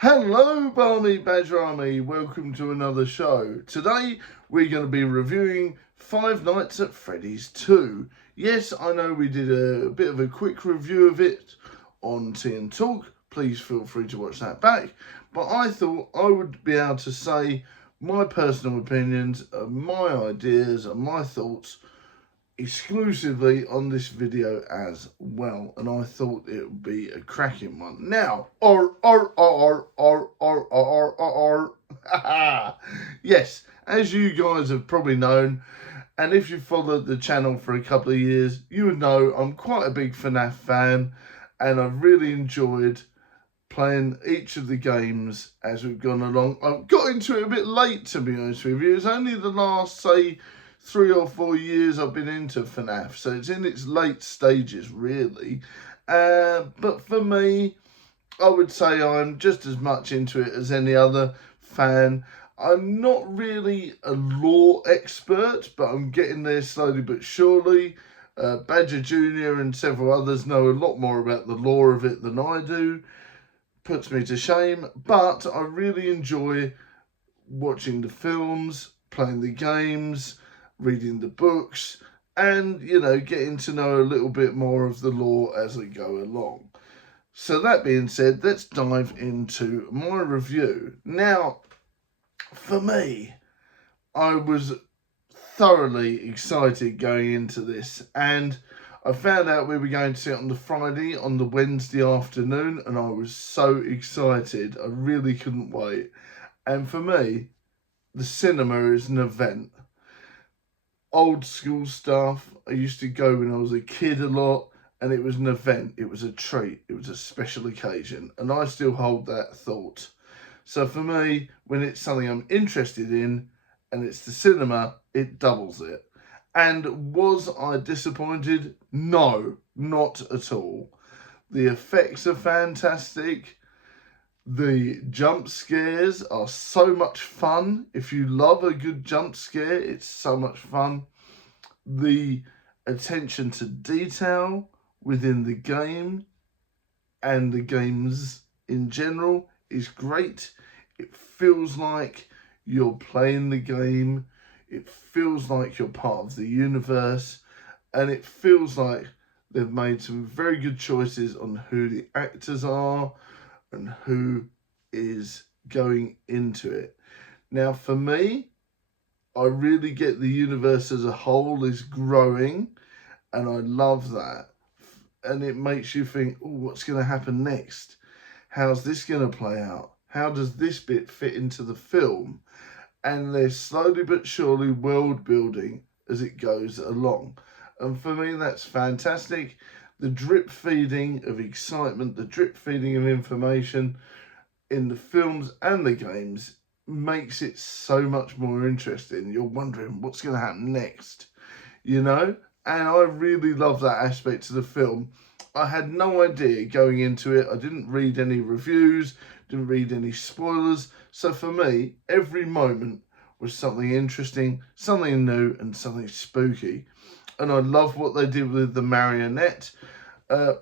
Hello Brawling Badger Army, welcome to another show. Today we're going to be reviewing Five Nights at Freddy's 2. Yes, I know we did a bit of a quick review of it on Tea and Talk. Please feel free to watch that back. But I thought I would be able to say my personal opinions, my ideas and my thoughts exclusively on this video as well, and I thought it would be a cracking one. Now, yes, as you guys have probably known, and if you followed the channel for a couple of years, you would know I'm quite a big FNAF fan, and I've really enjoyed playing each of the games as we've gone along. I've got into it a bit late, to be honest with you. It's only the last, say, 3 or 4 years I've been into FNAF, so it's in its late stages, really. But for me, I would say I'm just as much into it as any other fan. I'm not really a lore expert, but I'm getting there slowly but surely. Badger Jr. and several others know a lot more about the lore of it than I do. Puts me to shame, but I really enjoy watching the films, playing the games, reading the books, and, you know, getting to know a little bit more of the lore as I go along. So that being said, let's dive into my review. Now, for me, I was thoroughly excited going into this, and I found out we were going to see it on the Friday, on the Wednesday afternoon, and I was so excited. I really couldn't wait. And for me, the cinema is an event. Old school stuff. I used to go when I was a kid a lot, and it was an event. It was a treat. It was a special occasion, and I still hold that thought. So for me, when it's something I'm interested in, and it's the cinema, it doubles it. And was I disappointed? No, not at all. The effects are fantastic. The jump scares are so much fun. If you love a good jump scare, it's so much fun. The attention to detail within the game and the games in general is great. It feels like you're playing the game. It feels like you're part of the universe. And it feels like they've made some very good choices on who the actors are and who is going into it. Now, for me, I really get the universe as a whole is growing, and I love that. And it makes you think, oh, what's going to happen next? How's this going to play out? How does this bit fit into the film? And they're slowly but surely world building as it goes along. And for me, that's fantastic. The drip feeding of excitement, the drip feeding of information in the films and the games makes it so much more interesting. You're wondering what's going to happen next, you know? And I really love that aspect to the film. I had no idea going into it. I didn't read any reviews, didn't read any spoilers. So for me, every moment was something interesting, something new, and something spooky. And I love what they did with the marionette.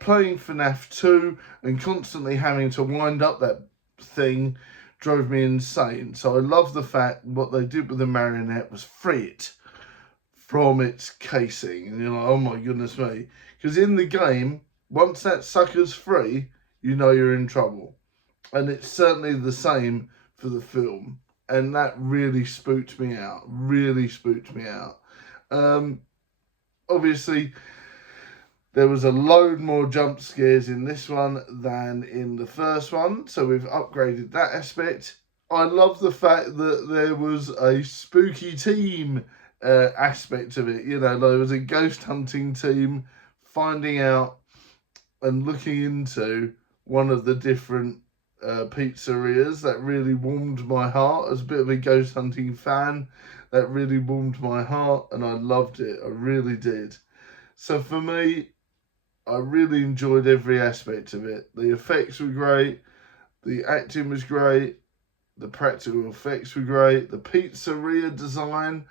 Playing FNAF 2 and constantly having to wind up that thing drove me insane. So I love the fact what they did with the marionette was free it from its casing. And you're like, oh my goodness me. Because in the game, once that sucker's free, you know you're in trouble. And it's certainly the same for the film. And that really spooked me out. Really spooked me out. Obviously, there was a load more jump scares in this one than in the first one, so we've upgraded that aspect. I love the fact that there was a spooky team aspect of it. You know, there was a ghost hunting team finding out and looking into one of the different pizzerias. That really warmed my heart. As a bit of a ghost hunting fan, that really warmed my heart, and I loved it. I really did. So for me, I really enjoyed every aspect of it. The effects were great, the acting was great, the practical effects were great, the pizzeria design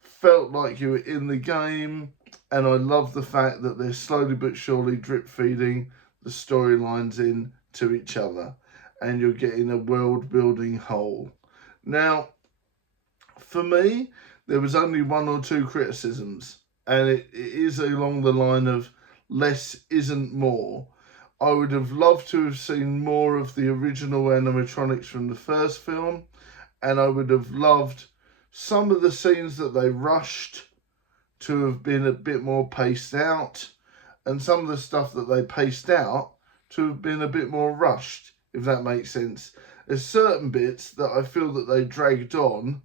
felt like you were in the game, and I love the fact that they're slowly but surely drip feeding the storylines in to each other. and you're getting a world building whole. Now, for me, there was only one or two criticisms, and it is along the line of less isn't more. I would have loved to have seen more of the original animatronics from the first film, and I would have loved some of the scenes that they rushed to have been a bit more paced out, and some of the stuff that they paced out to have been a bit more rushed, if that makes sense. There's certain bits that I feel that they dragged on,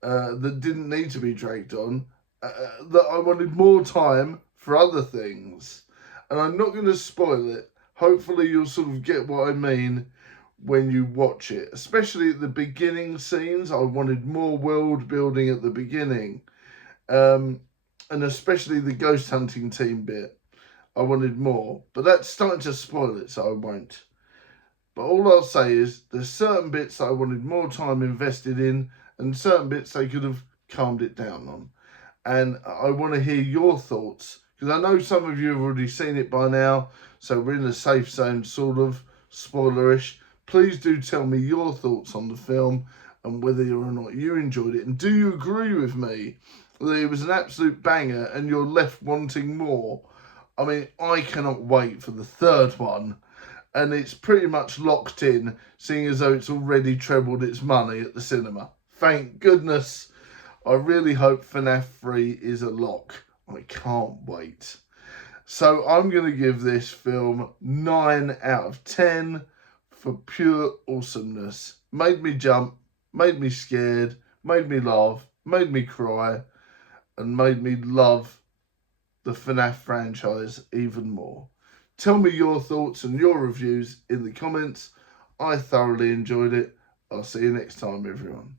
that didn't need to be dragged on, that I wanted more time for other things. And I'm not going to spoil it. Hopefully you'll sort of get what I mean when you watch it. Especially at the beginning scenes, I wanted more world building at the beginning. And especially the ghost hunting team bit, I wanted more. But that's starting to spoil it, so I won't. But all I'll say is there's certain bits I wanted more time invested in, and certain bits they could have calmed it down on. And I want to hear your thoughts, because I know some of you have already seen it by now, so we're in a safe zone, sort of spoilerish. Please do tell me your thoughts on the film and whether or not you enjoyed it. And do you agree with me that it was an absolute banger and you're left wanting more? I mean, I cannot wait for the third one. And it's pretty much locked in, seeing as though it's already trebled its money at the cinema. Thank goodness. I really hope FNAF 3 is a lock. I can't wait. So I'm going to give this film 9 out of 10 for pure awesomeness. Made me jump, made me scared, made me laugh, made me cry, and made me love the FNAF franchise even more. Tell me your thoughts and your reviews in the comments. I thoroughly enjoyed it. I'll see you next time, everyone.